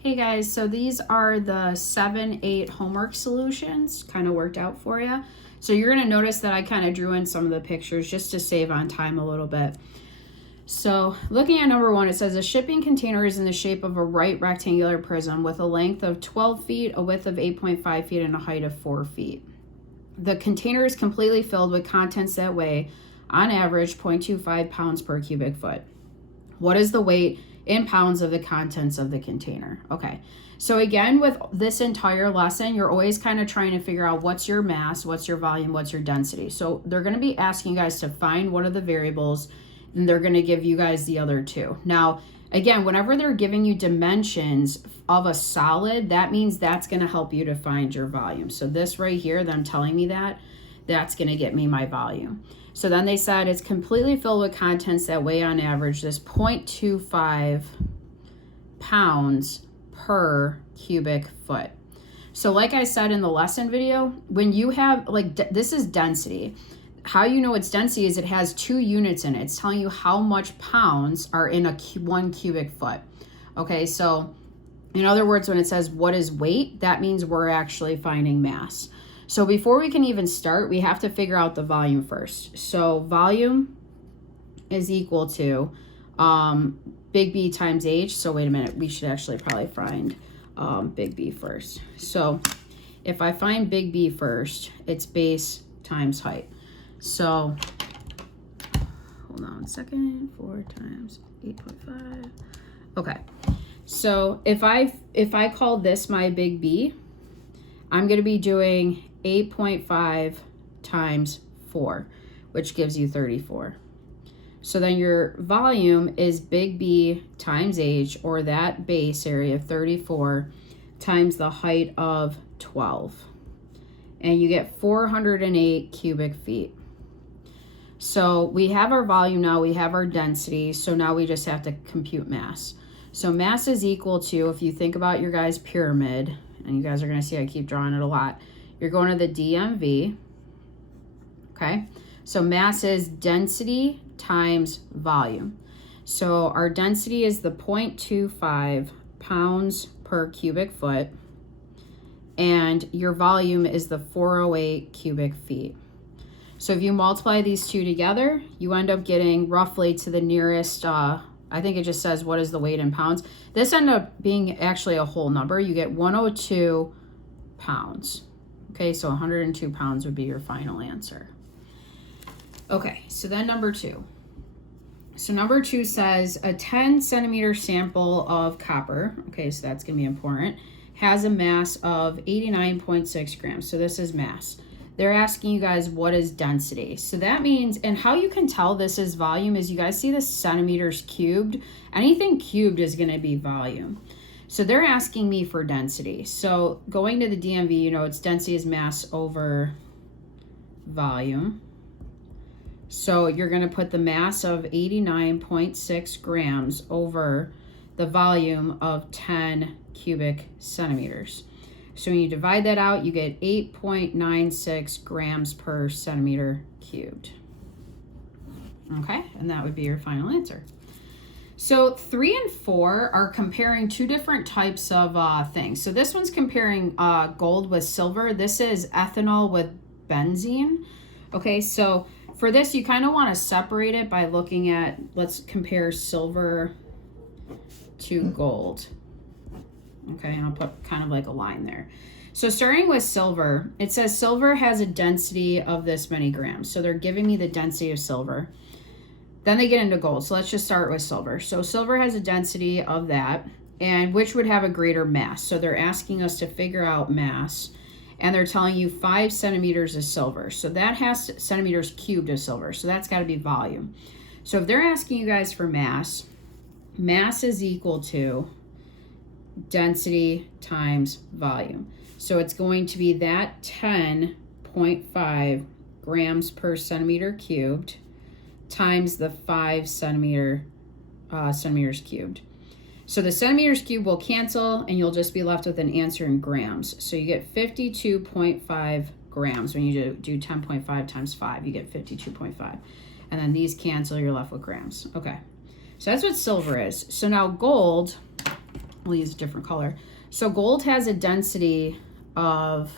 Hey guys, so these are the 7-8 homework solutions, kind of worked out for you. So you're going to notice that I kind of drew in some of the pictures just to save on time a little bit. So looking at number 1, it says a shipping container is in the shape of a right rectangular prism with a length of 12 feet, a width of 8.5 feet, and a height of 4 feet. The container is completely filled with contents that weigh, on average, 0.25 pounds per cubic foot. What is the weight in pounds of the contents of the container? Okay, so again, with this entire lesson, you're always kind of trying to figure out what's your mass, what's your volume, what's your density. So they're going to be asking you guys to find one of the variables, and they're going to give you guys the other two. Now, again, whenever they're giving you dimensions of a solid, that means that's going to help you to find your volume. So this right here, them telling me that, that's going to get me my volume. So then they said it's completely filled with contents that weigh on average this 0.25 pounds per cubic foot. So like I said in the lesson video, when you have, this is density. How you know it's density is it has 2 units in it. It's telling you how much pounds are in a 1 cubic foot. Okay, so in other words, when it says what is weight, that means we're actually finding mass. So before we can even start, we have to figure out the volume first. So volume is equal to big B times H. So wait a minute, we should actually probably find big B first. So if I find big B first, it's base times height. So hold on a second, 4 times 8.5. Okay, so if I call this my big B, I'm going to be doing 8.5 times 4, which gives you 34. So then your volume is big B times H, or that base area of 34 times the height of 12. And you get 408 cubic feet. So we have our volume now, we have our density, so now we just have to compute mass. So mass is equal to, if you think about your guys' pyramid, and you guys are going to see I keep drawing it a lot, you're going to the DMV, okay? So mass is density times volume. So our density is the 0.25 pounds per cubic foot, and your volume is the 408 cubic feet. So if you multiply these two together, you end up getting roughly to the nearest, I think it just says what is the weight in pounds. This ended up being actually a whole number. You get 102 pounds. Okay, so 102 pounds would be your final answer. Okay, so then number 2. So number 2 says a 10 centimeter sample of copper, okay, so that's going to be important, has a mass of 89.6 grams. So this is mass. They're asking you guys what is density. So that means, and how you can tell this is volume is you guys see the centimeters cubed. Anything cubed is going to be volume. So they're asking me for density. So going to the DMV, you know, it's density is mass over volume. So you're going to put the mass of 89.6 grams over the volume of 10 cubic centimeters. So when you divide that out, you get 8.96 grams per centimeter cubed. Okay, and that would be your final answer. So 3 and 4 are comparing 2 different types of things. So this one's comparing gold with silver. This is ethanol with benzene. Okay, so for this, you kind of want to separate it by looking at, let's compare silver to gold. Okay, and I'll put kind of like a line there. So starting with silver, it says silver has a density of this many grams. So they're giving me the density of silver. Then they get into gold. So let's just start with silver. So silver has a density of that, and which would have a greater mass. So they're asking us to figure out mass, and they're telling you 5 centimeters of silver. So that has centimeters cubed of silver. So that's got to be volume. So if they're asking you guys for mass, mass is equal to density times volume. So it's going to be that 10.5 grams per centimeter cubed times the 5 centimeters cubed. So the centimeters cubed will cancel, and you'll just be left with an answer in grams. So you get 52.5 grams. When you do 10.5 times 5, you get 52.5. And then these cancel, you're left with grams. Okay, so that's what silver is. So now gold, We'll use a different color. So gold has a density of,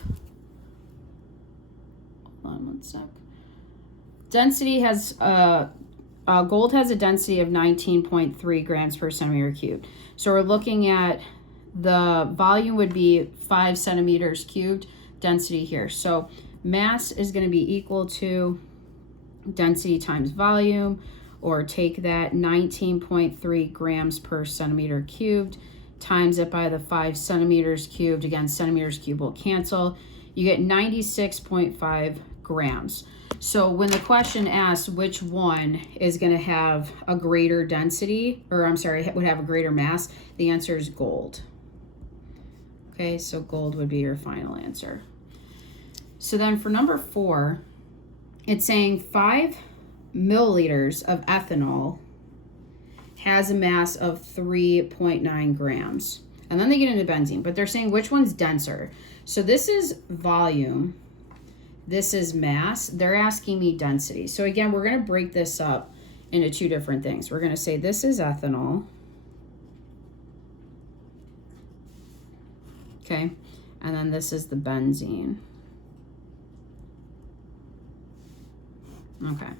hold on one sec. Gold has a density of 19.3 grams per centimeter cubed. So we're looking at the volume would be 5 centimeters cubed, density here. So mass is going to be equal to density times volume, or take that 19.3 grams per centimeter cubed, times it by the 5 centimeters cubed. Again, centimeters cubed will cancel. You get 96.5 grams. So when the question asks which one is going to have a greater density, or I'm sorry, would have a greater mass, the answer is gold. Okay, so gold would be your final answer. So then for number 4, it's saying 5 milliliters of ethanol has a mass of 3.9 grams. And then they get into benzene, but they're saying which one's denser. So this is volume, this is mass. They're asking me density. So again, we're going to break this up into 2 different things. We're going to say this is ethanol. Okay, and then this is the benzene. Okay.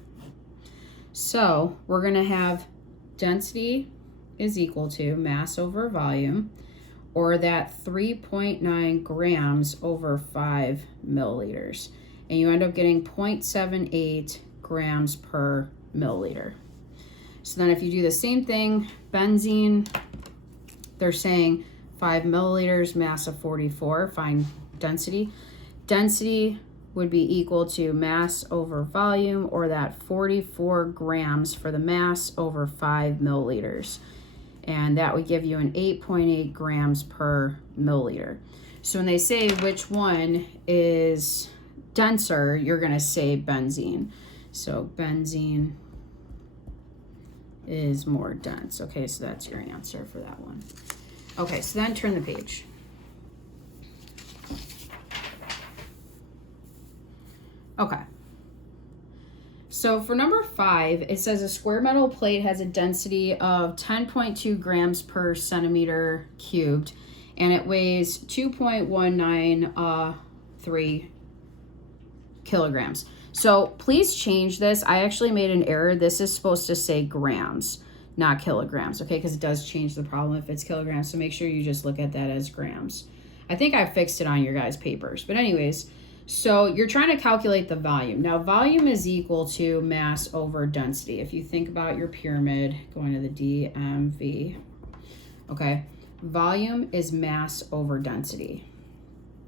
So we're going to have density is equal to mass over volume, or that 3.9 grams over 5 milliliters. And you end up getting 0.78 grams per milliliter. So then if you do the same thing, benzene, they're saying 5 milliliters, mass of 44, find density. Density would be equal to mass over volume, or that 44 grams for the mass over 5 milliliters. And that would give you an 8.8 grams per milliliter. So when they say which one is denser, you're going to say benzene. So benzene is more dense. Okay, so that's your answer for that one. Okay, so then turn the page. Okay. So for number 5, it says a square metal plate has a density of 10.2 grams per centimeter cubed, and it weighs 2.193 kilograms. So please change this. I actually made an error. This is supposed to say grams, not kilograms, okay? Because it does change the problem if it's kilograms. So make sure you just look at that as grams. I think I fixed it on your guys' papers. But anyways, so you're trying to calculate the volume. Now, volume is equal to mass over density. If you think about your pyramid, going to the DMV, okay? Volume is mass over density.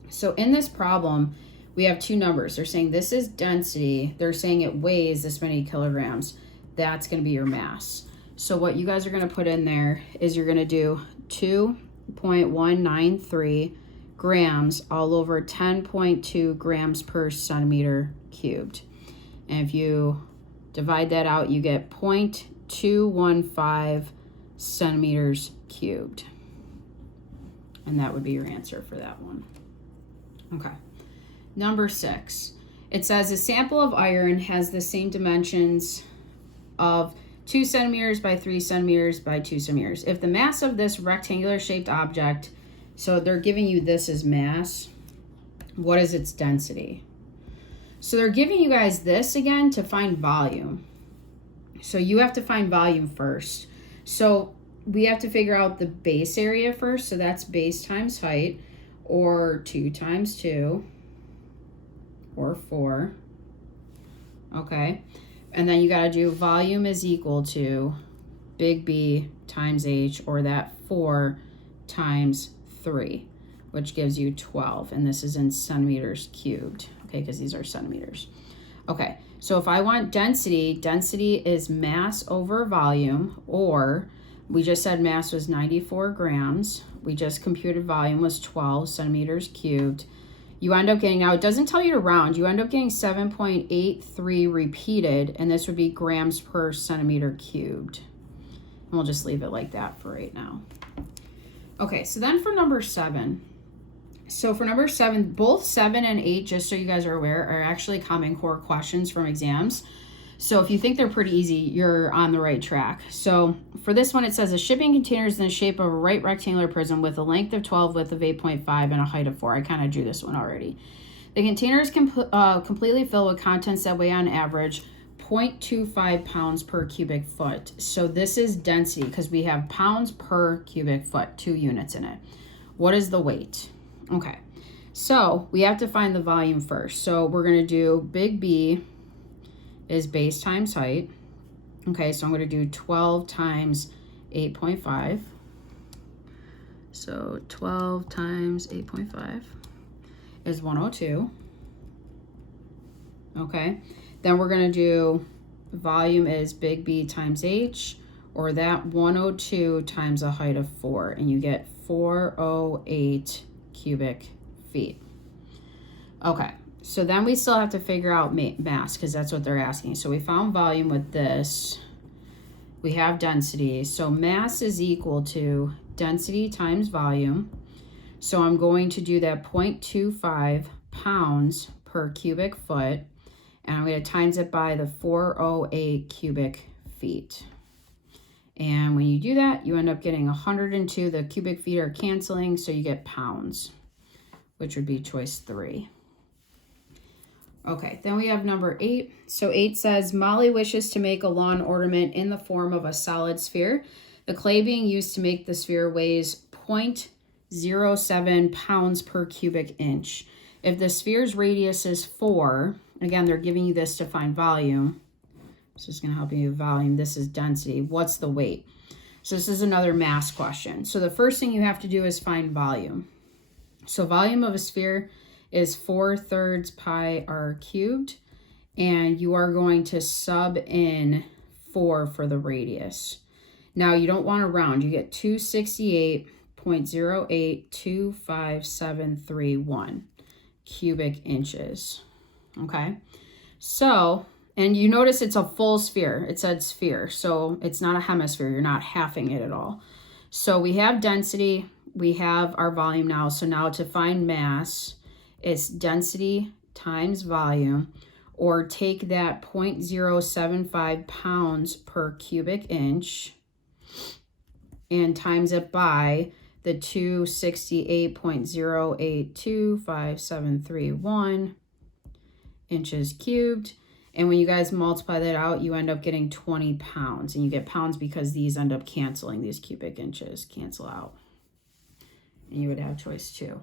So in this problem, we have 2 numbers. They're saying this is density. They're saying it weighs this many kilograms. That's going to be your mass. So what you guys are going to put in there is you're going to do 2.193 grams all over 10.2 grams per centimeter cubed. And if you divide that out, you get 0.215 centimeters cubed. And that would be your answer for that one. Okay. Number 6. It says a sample of iron has the same dimensions of 2 centimeters by 3 centimeters by 2 centimeters. If the mass of this rectangular shaped object, so they're giving you this as mass, what is its density? So they're giving you guys this again to find volume. So you have to find volume first. So we have to figure out the base area first. So that's base times height, or 2 times 2, or 4. Okay. And then you got to do volume is equal to big B times H, or that 4 times 3, which gives you 12. And this is in centimeters cubed, okay, because these are centimeters. Okay, so if I want density, density is mass over volume, or we just said mass was 94 grams. We just computed volume was 12 centimeters cubed. You end up getting, now it doesn't tell you to round, you end up getting 7.83 repeated, and this would be grams per centimeter cubed. And we'll just leave it like that for right now. Okay, so then for number 7. So for number 7, both 7 and 8, just so you guys are aware, are actually Common Core questions from exams. So if you think they're pretty easy, you're on the right track. So for this one, it says a shipping container is in the shape of a right rectangular prism with a length of 12, width of 8.5, and a height of 4. I kind of drew this one already. The container is completely filled with contents that weigh on average 0.25 pounds per cubic foot. So this is density because we have pounds per cubic foot, 2 units in it. What is the weight? Okay, so we have to find the volume first. So we're going to do big B is base times height. Okay, so I'm going to do 12 times 8.5. So 12 times 8.5 is 102. Okay, then we're going to do volume is big B times H, or that 102 times a height of 4, and you get 408 cubic feet. Okay, so then we still have to figure out mass because that's what they're asking. So we found volume with this. We have density. So mass is equal to density times volume. So I'm going to do that 0.25 pounds per cubic foot, and I'm going to times it by the 408 cubic feet. And when you do that, you end up getting 102. The cubic feet are canceling, so you get pounds, which would be choice 3. Okay, then we have number 8. So 8 says, Molly wishes to make a lawn ornament in the form of a solid sphere. The clay being used to make the sphere weighs 0.07 pounds per cubic inch. If the sphere's radius is 4, again, they're giving you this to find volume. So it's going to help you with volume. This is density. What's the weight? So this is another mass question. So the first thing you have to do is find volume. So volume of a sphere is 4/3 pi r cubed, and you are going to sub in 4 for the radius. Now you don't want to round. You get 268.0825731 cubic inches. Okay, so, and you notice it's a full sphere. It said sphere, so it's not a hemisphere. You're not halving it at all. So we have density, we have our volume now. So now to find mass, it's density times volume, or take that 0.075 pounds per cubic inch and times it by the 268.0825731 inches cubed. And when you guys multiply that out, you end up getting 20 pounds. And you get pounds because these end up canceling. These cubic inches cancel out. And you would have choice 2.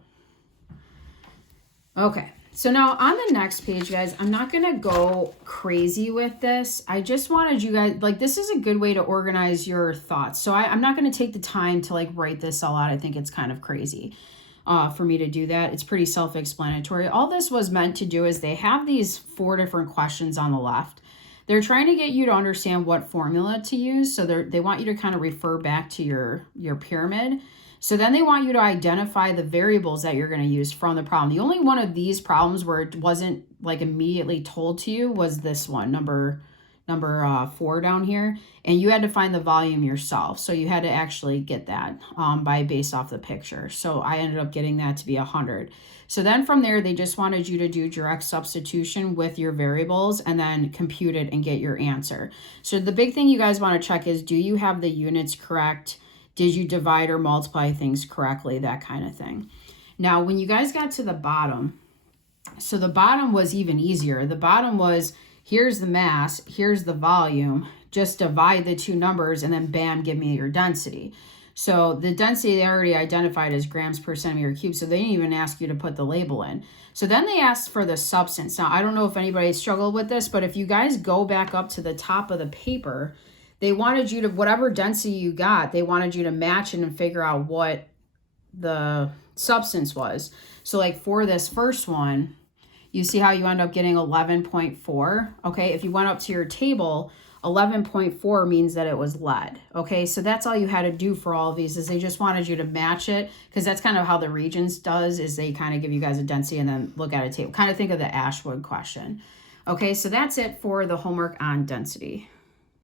Okay, so now on the next page, guys, I'm not going to go crazy with this. I just wanted you guys, like, this is a good way to organize your thoughts. So I'm not going to take the time to, like, write this all out. I think it's kind of crazy for me to do that. It's pretty self-explanatory. All this was meant to do is they have these 4 different questions on the left. They're trying to get you to understand what formula to use. So they want you to kind of refer back to your pyramid. So then they want you to identify the variables that you're going to use from the problem. The only one of these problems where it wasn't like immediately told to you was this one, number 4 down here. And you had to find the volume yourself. So you had to actually get that based off the picture. So I ended up getting that to be 100. So then from there, they just wanted you to do direct substitution with your variables and then compute it and get your answer. So the big thing you guys want to check is, do you have the units correct? Did you divide or multiply things correctly? That kind of thing. Now, when you guys got to the bottom, so the bottom was even easier. The bottom was, here's the mass, here's the volume. Just divide the 2 numbers and then bam, give me your density. So the density they already identified as grams per centimeter cubed, so they didn't even ask you to put the label in. So then they asked for the substance. Now, I don't know if anybody struggled with this, but if you guys go back up to the top of the paper, they wanted you to, whatever density you got, they wanted you to match it and figure out what the substance was. So like for this first one, you see how you end up getting 11.4. Okay, if you went up to your table, 11.4 means that it was lead. Okay, so that's all you had to do for all of these, is they just wanted you to match it, because that's kind of how the Regents does, is they kind of give you guys a density and then look at a table. Kind of think of the Ashwood question. Okay, so that's it for the homework on density.